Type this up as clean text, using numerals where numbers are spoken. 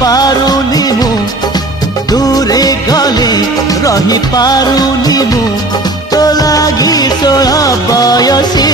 पारुनी मु दूरे गले रही पारुनी मु तो लागी 16 बयसी